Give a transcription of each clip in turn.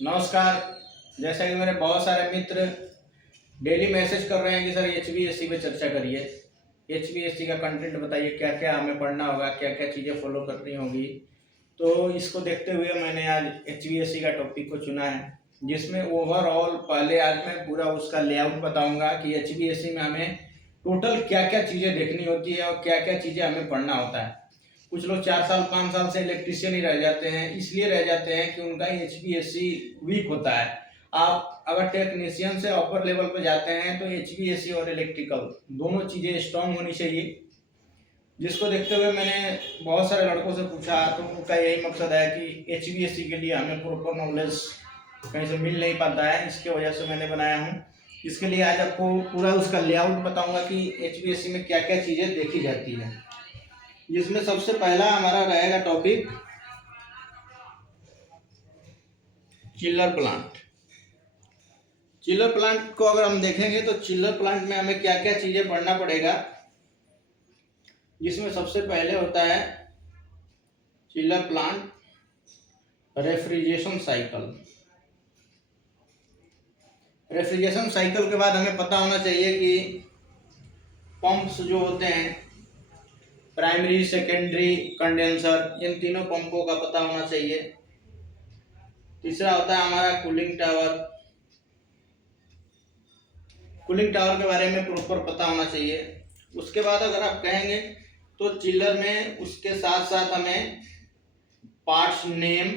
नमस्कार। जैसा कि मेरे बहुत सारे मित्र डेली मैसेज कर रहे हैं कि सर एचवीएससी पे चर्चा करिए, एचवीएससी का कंटेंट बताइए, क्या क्या हमें पढ़ना होगा, क्या क्या चीज़ें फॉलो करनी होगी। तो इसको देखते हुए मैंने आज एचवीएससी का टॉपिक को चुना है, जिसमें ओवरऑल पहले आज मैं पूरा उसका लेआउट बताऊंगा कि एचवीएससी में हमें टोटल क्या क्या चीज़ें देखनी होती है और क्या क्या चीज़ें हमें पढ़ना होता है। कुछ लोग 4 साल 5 साल से इलेक्ट्रिशियन ही रह जाते हैं, इसलिए रह जाते हैं कि उनका एचवीएससी वीक होता है। आप अगर टेक्नीशियन से अपर लेवल पर जाते हैं तो एचवीएससी और इलेक्ट्रिकल दोनों चीज़ें स्ट्रांग होनी चाहिए। जिसको देखते हुए मैंने बहुत सारे लड़कों से पूछा तो उनका यही मकसद है कि एचवीएससी के लिए हमें प्रॉपर नॉलेज कहीं से मिल नहीं पाता है, इसके वजह से मैंने बनाया हूँ। इसके लिए आज आपको पूरा उसका लेआउट बताऊंगा कि एचवीएससी में क्या क्या चीज़ें देखी जाती है। जिसमें सबसे पहला हमारा रहेगा टॉपिक चिल्लर प्लांट। चिल्लर प्लांट को अगर हम देखेंगे तो चिल्लर प्लांट में हमें क्या क्या चीज़ें पढ़ना पड़ेगा। जिसमें सबसे पहले होता है चिल्लर plant refrigeration cycle. Refrigeration cycle के बाद हमें पता होना चाहिए कि पंप्स जो होते हैं, प्राइमरी सेकेंडरी कंडेंसर, इन तीनों पंपों का पता होना चाहिए। तीसरा होता है हमारा कूलिंग टावर। कूलिंग टावर के बारे में प्रॉपर पता होना चाहिए। उसके बाद अगर आप कहेंगे तो चिल्लर में उसके साथ साथ हमें parts name,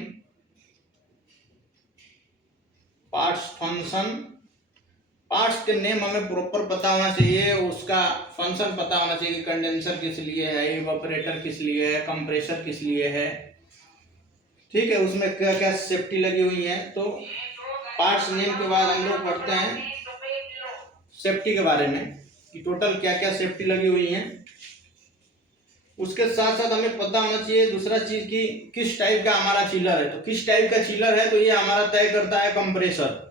parts function, parts के नेम हमें प्रॉपर पता होना चाहिए, उसका फंक्शन पता होना चाहिए कि कंडेंसर किस लिए है, इवेपोरेटर किस लिए है, कंप्रेसर किस लिए है, ठीक है, उसमें क्या क्या सेफ्टी लगी हुई है। तो पार्ट्स नेम के बाद हम लोग पढ़ते हैं सेफ्टी के बारे में कि टोटल क्या क्या सेफ्टी लगी हुई है। उसके साथ साथ हमें पता होना चाहिए दूसरा चीज कि किस टाइप का हमारा चिलर है। तो किस टाइप का चिलर है तो ये हमारा तय करता है कंप्रेसर।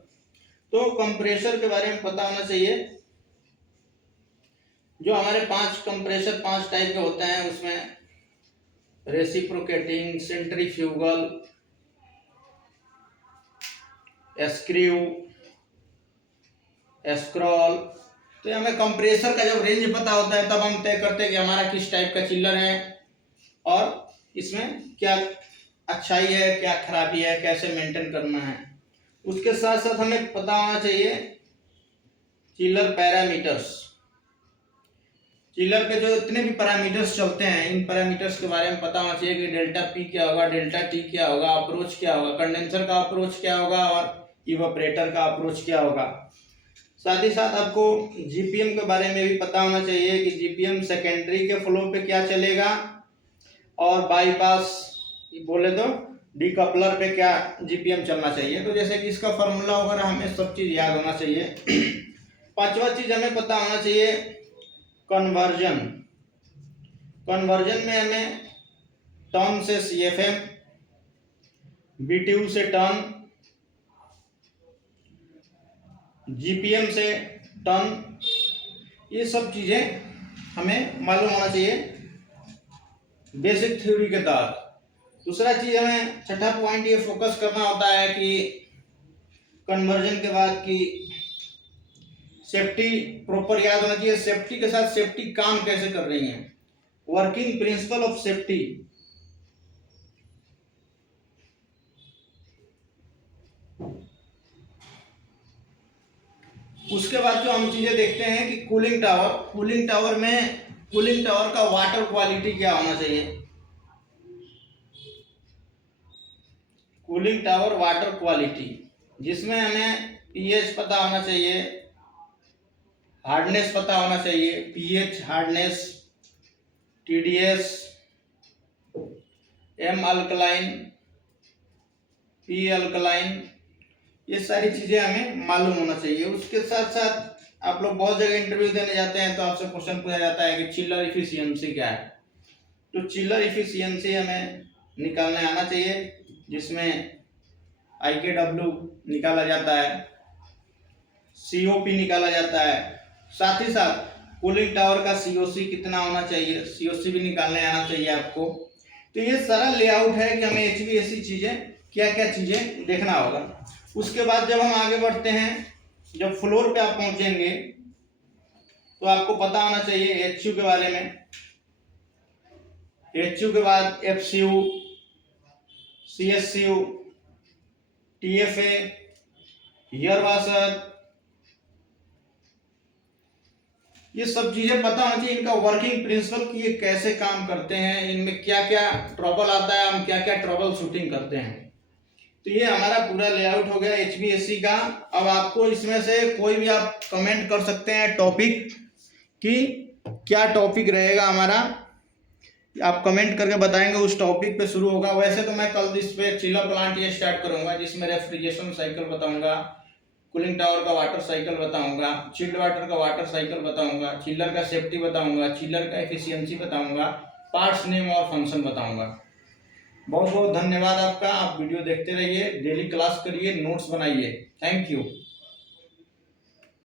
तो कंप्रेसर के बारे में पता होना चाहिए। जो हमारे 5 कंप्रेसर 5 टाइप के होते हैं, उसमें रेसिप्रोकेटिंग, सेंट्रीफ्यूगल, स्क्रू, स्क्रॉल। तो हमें कंप्रेसर का जब रेंज पता होता है तब हम तय करते हैं कि हमारा किस टाइप का चिल्लर है और इसमें क्या अच्छाई है, क्या खराबी है, कैसे मेंटेन करना है। उसके साथ साथ हमें पता होना चाहिए चिल्लर पैरामीटर्स। चिल्लर पे जो इतने भी पैरामीटर्स चलते हैं, इन पैरामीटर्स के बारे में पता होना चाहिए कि डेल्टा पी क्या होगा, डेल्टा टी क्या होगा, अप्रोच क्या होगा, कंडेंसर का अप्रोच क्या होगा और इवेपोरेटर का अप्रोच क्या होगा। साथ ही साथ आपको जीपीएम के बारे में भी पता होना चाहिए कि जीपीएम सेकेंडरी के फ्लो पे क्या चलेगा और बाईपास बोले तो डीकपलर पे क्या जीपीएम चलना चाहिए। तो जैसे कि इसका फॉर्मूला वगैरह हमें सब चीज़ याद होना चाहिए। पांचवा चीज़ हमें पता होना चाहिए कन्वर्जन। कन्वर्जन में हमें टर्न से सीएफएम, बीटीयू से टर्न, जीपीएम से टर्न, ये सब चीज़ें हमें मालूम होना चाहिए बेसिक थ्योरी के तहत। दूसरा चीज़ हमें छठा पॉइंट ये फोकस करना होता है कि कन्वर्जन के बाद की सेफ्टी प्रॉपर याद होना चाहिए। सेफ्टी के साथ सेफ्टी काम कैसे कर रही है, वर्किंग प्रिंसिपल ऑफ सेफ्टी। उसके बाद जो हम चीजें देखते हैं कि कूलिंग टावर। कूलिंग टावर में कूलिंग टावर का वाटर क्वालिटी क्या होना चाहिए। कूलिंग टावर वाटर क्वालिटी, जिसमें हमें पीएच पता होना चाहिए, हार्डनेस पता होना चाहिए, PH, hardness, TDS, M alkaline, P alkaline, ये सारी चीज़ें हमें मालूम होना चाहिए। उसके साथ साथ आप लोग बहुत जगह इंटरव्यू देने जाते हैं तो आपसे क्वेश्चन पूछा जाता है कि चिल्लर इफिशियंसी क्या है। तो चिल्लर इफिशियंसी हमें निकालने आना चाहिए, जिसमें IKW निकाला जाता है, COP निकाला जाता है। साथ ही साथ कूलिंग टावर का COC कितना होना चाहिए, COC भी निकालने आना चाहिए आपको। तो ये सारा लेआउट है कि हमें HVAC चीज़ें क्या क्या चीज़ें देखना होगा। उसके बाद जब हम आगे बढ़ते हैं, जब फ्लोर पे आप पहुंचेंगे तो आपको पता होना चाहिए एचयू के बारे में। एचयू के बाद FCU, CSU, TFA, year washer, ये सब चीजें पता होना चाहिए। इनका वर्किंग प्रिंसिपल कि ये कैसे काम करते हैं, इनमें क्या क्या ट्रबल आता है, हम क्या क्या ट्रबल शूटिंग करते हैं। तो ये हमारा पूरा लेआउट हो गया HVAC का। अब आपको इसमें से कोई भी आप कमेंट कर सकते हैं टॉपिक कि क्या टॉपिक रहेगा हमारा, आप कमेंट करके बताएंगे, उस टॉपिक पे शुरू होगा। वैसे तो मैं कल इस पे चिलर प्लांट ये स्टार्ट करूंगा, जिसमें रेफ्रिजरेशन साइकिल बताऊंगा, कूलिंग टावर का वाटर साइकिल बताऊंगा, चिल्ड वाटर का वाटर साइकिल बताऊंगा, चिल्लर का सेफ्टी बताऊंगा, चिल्लर का एफिशिएंसी बताऊंगा, पार्ट्स नेम और फंक्शन बताऊंगा। बहुत बहुत धन्यवाद आपका। आप वीडियो देखते रहिए, डेली क्लास करिए, नोट्स बनाइए। Thank you.